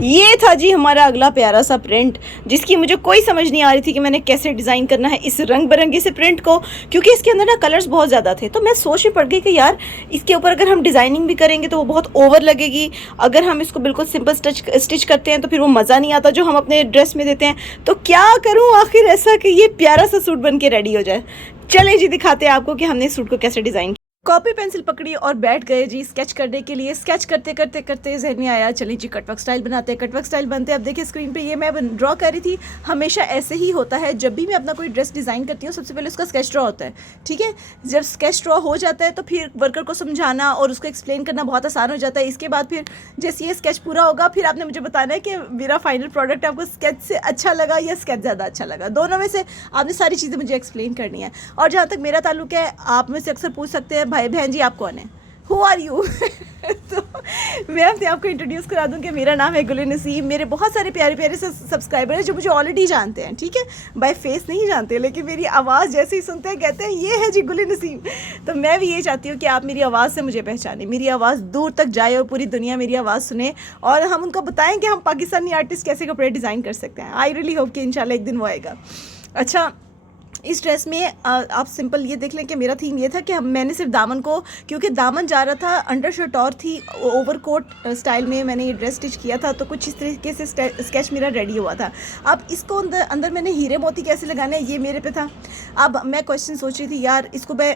ये था जी हमारा अगला प्यारा सा प्रिंट, जिसकी मुझे कोई समझ नहीं आ रही थी कि मैंने कैसे डिज़ाइन करना है इस रंग बिरंगे से प्रिंट को, क्योंकि इसके अंदर ना कलर्स बहुत ज़्यादा थे। तो मैं सोच में पड़ गई कि यार इसके ऊपर अगर हम डिज़ाइनिंग भी करेंगे तो वो बहुत ओवर लगेगी। अगर हम इसको बिल्कुल सिंपल स्टिच करते हैं तो फिर वो मज़ा नहीं आता जो हम अपने ड्रेस में देते हैं। तो क्या करूँ आखिर ऐसा कि ये प्यारा सा सूट बन के रेडी हो जाए। चले जी दिखाते हैं आपको कि हमने इस सूट को कैसे डिज़ाइन। कॉपी पेंसिल पकड़ी और बैठ गए जी स्केच करने के लिए। स्केच करते करते करते जहन में आया चलिए जी कटवर्क स्टाइल बनाते हैं। कटवर्क स्टाइल बनते हैं। अब देखिए स्क्रीन पे ये मैं ड्रॉ कर रही थी। हमेशा ऐसे ही होता है, जब भी मैं अपना कोई ड्रेस डिज़ाइन करती हूँ सबसे पहले उसका स्केच ड्रॉ होता है, ठीक है। जब स्केच ड्रॉ हो जाता है तो फिर वर्कर को समझाना और उसको एक्सप्लेन करना बहुत आसान हो जाता है। इसके बाद फिर जैसे ये स्केच पूरा होगा फिर आपने मुझे बताना है कि मेरा फाइनल प्रोडक्ट आपको स्केच से अच्छा लगा या स्केच ज़्यादा अच्छा लगा। दोनों में से आपने सारी चीज़ें मुझे एक्सप्लेन करनी है। और जहाँ तक मेरा ताल्लुक है, आप में से अक्सर पूछ सकते हैं भाई बहन जी आप कौन है, हु आर यू। तो मैं अपने आपको इंट्रोड्यूस करा दूं कि मेरा नाम है गुल नसीम। मेरे बहुत सारे प्यारे प्यारे से सब्सक्राइबर हैं जो मुझे ऑलरेडी जानते हैं, ठीक है। बाय फेस नहीं जानते, लेकिन मेरी आवाज़ जैसे ही सुनते हैं कहते हैं ये है जी गुल नसीम। तो मैं भी ये चाहती हूँ कि आप मेरी आवाज़ से मुझे पहचानें, मेरी आवाज़ दूर तक जाए और पूरी दुनिया मेरी आवाज़ सुने और हम उनको बताएं कि हम पाकिस्तानी आर्टिस्ट कैसे कपड़े डिज़ाइन कर सकते हैं। आई रियली होप कि इंशाल्लाह एक दिन वो आएगा। अच्छा, इस ड्रेस में आप सिंपल ये देख लें कि मेरा थीम ये था कि मैंने सिर्फ दामन को, क्योंकि दामन जा रहा था अंडर शर्ट और थी ओवरकोट स्टाइल में मैंने ये ड्रेस स्टिच किया था, तो कुछ इस तरीके से स्केच मेरा रेडी हुआ था। अब इसको अंदर मैंने हीरे मोती कैसे लगाने हैं ये मेरे पे था। अब मैं क्वेश्चन सोच रही थी यार इसको मैं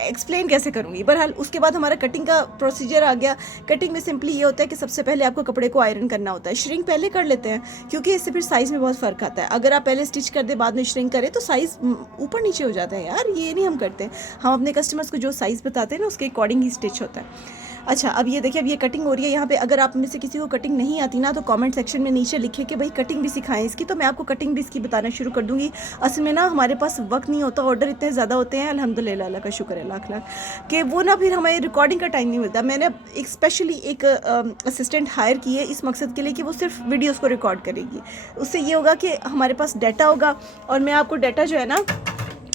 एक्सप्लेन कैसे करूँगी। बहरहाल उसके बाद हमारा कटिंग का प्रोसीजर आ गया। कटिंग में सिंपली ये होता है कि सबसे पहले आपको कपड़े को आयरन करना होता है। श्रिंक पहले कर लेते हैं क्योंकि इससे फिर साइज़ में बहुत फ़र्क आता है। अगर आप पहले स्टिच कर दे बाद में श्रिंक करें तो साइज़ ऊपर नीचे हो जाता है। यार ये नहीं हम करते, हम अपने कस्टमर्स को जो साइज़ बताते हैं ना उसके अकॉर्डिंग ही स्टिच होता है। अच्छा, अब ये देखिए अब ये कटिंग हो रही है यहाँ पे। अगर आप में से किसी को कटिंग नहीं आती ना तो कमेंट सेक्शन में नीचे लिखे कि भाई कटिंग भी सिखाएं इसकी, तो मैं आपको कटिंग भी इसकी बताना शुरू कर दूँगी। असल में ना हमारे पास वक्त नहीं होता, ऑर्डर इतने ज़्यादा होते हैं अल्हम्दुलिल्लाह, अल्लाह का शुक्र है लाख लाख कि वो ना फिर हमें रिकॉर्डिंग का टाइम नहीं मिलता। मैंने एक स्पेशली एक असिस्टेंट हायर की है इस मकसद के लिए कि वो सिर्फ वीडियोज़ को रिकॉर्ड करेगी। उससे ये होगा कि हमारे पास डाटा होगा और मैं आपको डाटा जो है ना,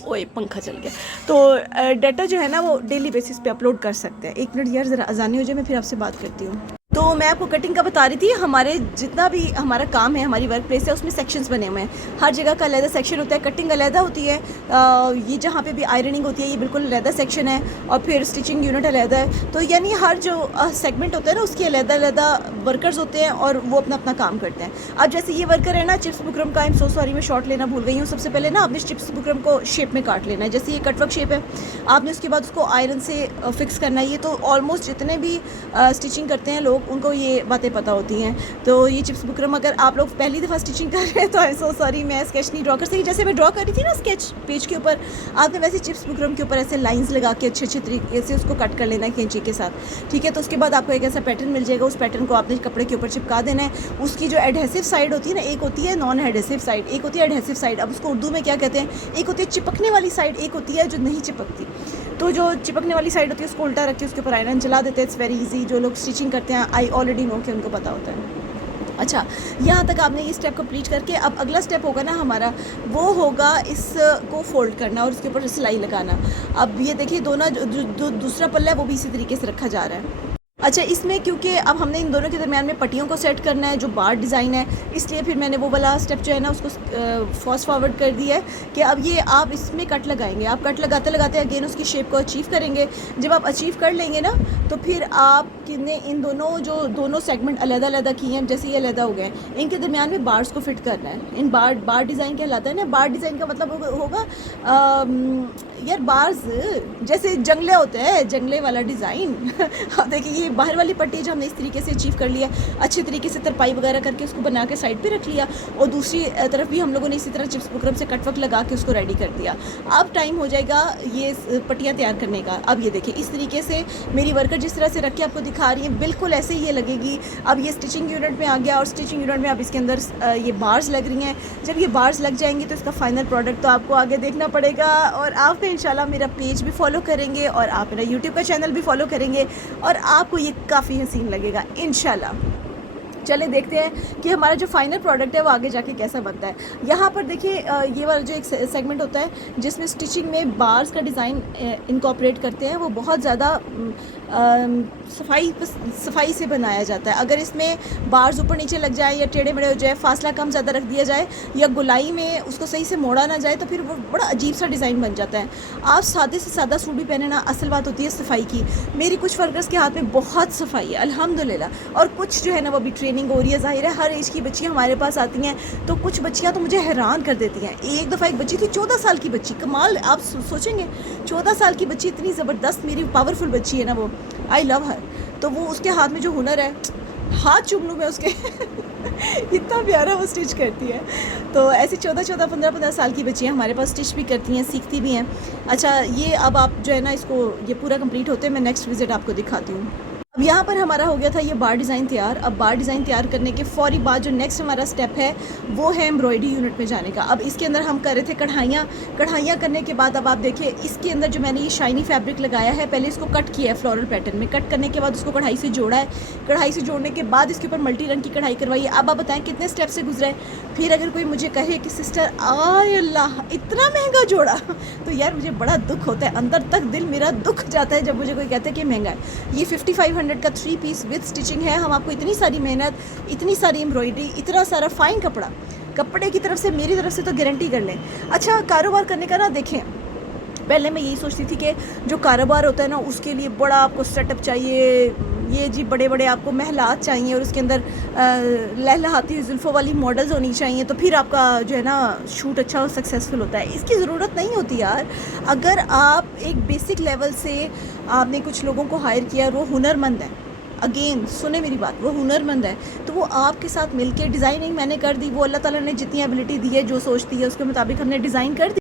ओए पंखा चल गया, तो डाटा जो है ना वो डेली बेसिस पे अपलोड कर सकते हैं। एक मिनट यार ज़रा अजानी हो जाए, मैं फिर आपसे बात करती हूँ। तो मैं आपको कटिंग का बता रही थी। हमारे जितना भी हमारा काम है, हमारी वर्क प्लेस है, उसमें सेक्शंस बने हुए हैं। हर जगह का अलग सेक्शन होता है। कटिंग अलग होती है, ये जहाँ पे भी आयरनिंग होती है ये बिल्कुल अलग सेक्शन है, और फिर स्टिचिंग यूनिट अलग है। तो यानी हर जो सेगमेंट होता है ना उसके अलग अलग वर्कर्स होते हैं और वो अपना अपना काम करते हैं। अब जैसे ये वर्कर है ना चिप्स बुकरम का, आई एम सो सॉरी मैं शॉर्ट लेना भूल गई हूँ। सबसे पहले ना आपने चिप्स बुकरम को शेप में काट लेना है। जैसे ये कटवर्क शेप है, आपने उसके बाद उसको आयरन से फिक्स करना है। ये तो ऑलमोस्ट जितने भी स्टिचिंग करते हैं लोग उनको ये बातें पता होती हैं। तो ये चिप्स बुकरम अगर आप लोग पहली दफ़ा स्टिचिंग कर रहे हैं तो आई सो सॉरी मैं स्केच नहीं ड्रॉ कर सकी। जैसे मैं ड्रॉ कर रही थी ना स्केच पेज के ऊपर, आपने वैसे चिप्स बुकरम के ऊपर ऐसे लाइंस लगा के अच्छे अच्छे तरीके से उसको कट कर लेना है कैंची के साथ, ठीक है। तो उसके बाद आपको एक ऐसा पैटर्न मिल जाएगा, उस पैटर्न को आपने कपड़े के ऊपर चिपका देना है। उसकी जो एडहेसिव साइड होती है ना, एक होती है नॉन एडहेसिव साइड, एक होती है एडहेसिव साइड। अब उसको उर्दू में क्या कहते हैं, एक होती है चिपकने वाली साइड, एक होती है जो नहीं चिपकती। तो जो चिपकने वाली साइड होती है उसको उल्टा रख के उसके ऊपर आयरन चला देते हैं। इट्स वेरी इजी, जो लोग स्टिचिंग करते हैं आई ऑलरेडी नो कि उनको पता होता है। अच्छा, यहाँ तक आपने ये स्टेप कंप्लीट करके अब अगला स्टेप होगा ना हमारा, वो होगा इसको फोल्ड करना और उसके ऊपर सिलाई लगाना। अब ये देखिए दोनों जो दूसरा पल्ला है वो भी इसी तरीके से रखा जा रहा है। अच्छा, इसमें क्योंकि अब हमने इन दोनों के दरमियान में पट्टियों को सेट करना है जो बार डिज़ाइन है, इसलिए फिर मैंने वो वाला स्टेप जो है ना उसको फास्ट फॉरवर्ड कर दिया है कि अब ये आप इसमें कट लगाएंगे। आप कट लगाते लगाते अगेन उसकी शेप को अचीव करेंगे। जब आप अचीव कर लेंगे ना तो फिर आपने इन दोनों सेगमेंट अलग अलग किए हैं, जैसे ये अलग हो गए, इनके दरमियान में बार्स को फिट करना है। इन बार डिज़ाइन कहलाता है ना। बार डिज़ाइन का मतलब होगा यार बार्स जैसे जंगले होते हैं, जंगले वाला डिज़ाइन। अब देखिए ये बाहर वाली पट्टी जो हमने इस तरीके से अचीव कर लिया, अच्छे तरीके से तरपाई वगैरह करके उसको बना के साइड पे रख लिया, और दूसरी तरफ भी हम लोगों ने इसी तरह चिप्स बुकरम से कटवर्क लगा के उसको रेडी कर दिया। अब टाइम हो जाएगा ये पट्टियाँ तैयार करने का। अब ये देखिए इस तरीके से मेरी वर्कर जिस तरह से रख के आपको दिखा रही है बिल्कुल ऐसे ही ये लगेगी। अब ये स्टिचिंग यूनिट में आ गया और स्टिचिंग यूनिट में अब इसके अंदर ये बार्स लग रही हैं। जब ये बार्स लग जाएंगी तो इसका फाइनल प्रोडक्ट तो आपको आगे देखना पड़ेगा, और आप इंशाल्लाह मेरा पेज भी फॉलो करेंगे और आप मेरा यूट्यूब का चैनल भी फॉलो करेंगे और आपको ये काफ़ी हसीन लगेगा इंशाल्लाह। चले देखते हैं कि हमारा जो फाइनल प्रोडक्ट है वो आगे जाके कैसा बनता है। यहाँ पर देखिए ये वाला जो एक सेगमेंट होता है जिसमें स्टिचिंग में बार्स का डिज़ाइन इनकॉर्पोरेट करते हैं, वो बहुत ज़्यादा सफाई से बनाया जाता है। अगर इसमें बार्स ऊपर नीचे लग जाए या टेढ़े मेढ़े हो जाए, फासला कम ज़्यादा रख दिया जाए या गुलाई में उसको सही से मोड़ा ना जाए तो फिर वो बड़ा अजीब सा डिज़ाइन बन जाता है। आप सादे से सादा सूट भी पहने ना, असल बात होती है सफाई की। मेरी कुछ वर्कर्स के हाथ में बहुत सफाई है अल्हम्दुलिल्लाह, और कुछ जो है ना वो भी ट्रेनिंग हो रही है। ज़ाहिर है हर एज की बच्चियाँ हमारे पास आती हैं, तो कुछ बच्चियाँ तो मुझे हैरान कर देती हैं। एक दफ़ा एक बच्ची थी 14 साल की बच्ची, कमाल। आप सोचेंगे 14 साल की बच्ची इतनी ज़बरदस्त, मेरी पावरफुल बच्ची है ना वो, आई लव हर। तो वो उसके हाथ में जो हुनर है, हाथ चूम लूँ मैं उसके इतना प्यारा वो स्टिच करती है। तो ऐसी 14-14, 15-15 साल की बच्चियाँ हमारे पास स्टिच भी करती हैं, सीखती भी हैं। अच्छा, ये अब आप जो है ना इसको, ये पूरा कंप्लीट होते हैं मैं नेक्स्ट विज़िट आपको दिखाती हूँ। अब यहाँ पर हमारा हो गया था ये बार डिज़ाइन तैयार। अब बार डिज़ाइन तैयार करने के फ़ौरी बाद जो नेक्स्ट हमारा स्टेप है वो है एम्ब्रॉयडरी यूनिट में जाने का। अब इसके अंदर हम कर रहे थे कढ़ाइयाँ करने के बाद अब आप देखिए इसके अंदर जो मैंने ये शाइनी फैब्रिक लगाया है, पहले इसको कट किया है फ्लोरल पैटर्न में। कट करने के बाद उसको कढ़ाई से जोड़ा है। कढ़ाई से जोड़ने के बाद इसके ऊपर मल्टी रंग की कढ़ाई करवाई है। अब आप बताएं कितने स्टेप से गुजरा है। फिर अगर कोई मुझे कहे कि सिस्टर आय अल्लाह इतना महंगा जोड़ा, तो यार मुझे बड़ा दुख होता है, अंदर तक दिल मेरा दुख जाता है जब मुझे कोई कहता है कि महंगा है। ये 5500 का 3 पीस विद स्टिचिंग है। हम आपको इतनी सारी मेहनत, इतनी सारी एम्ब्रॉयडरी, इतना सारा फ़ाइन कपड़े की तरफ से, मेरी तरफ से तो गारंटी कर लें। अच्छा, कारोबार करने का ना देखें, पहले मैं यही सोचती थी कि जो कारोबार होता है ना उसके लिए बड़ा आपको सेटअप चाहिए, ये जी बड़े बड़े आपको महलात चाहिए और उसके अंदर लहलहाती हुई जुल्फ़ों वाली मॉडल्स होनी चाहिए, तो फिर आपका जो है ना शूट अच्छा और सक्सेसफुल होता है। इसकी ज़रूरत नहीं होती यार। अगर आप एक बेसिक लेवल से आपने कुछ लोगों को हायर किया, वो हुनरमंद है, अगेन सुने मेरी बात, वो हुनरमंद है, तो वो आपके साथ मिलके डिज़ाइनिंग मैंने कर दी, वो अल्लाह ताला ने जितनी एबिलिटी दी है, जो सोचती है उसके मुताबिक हमने डिज़ाइन कर दी।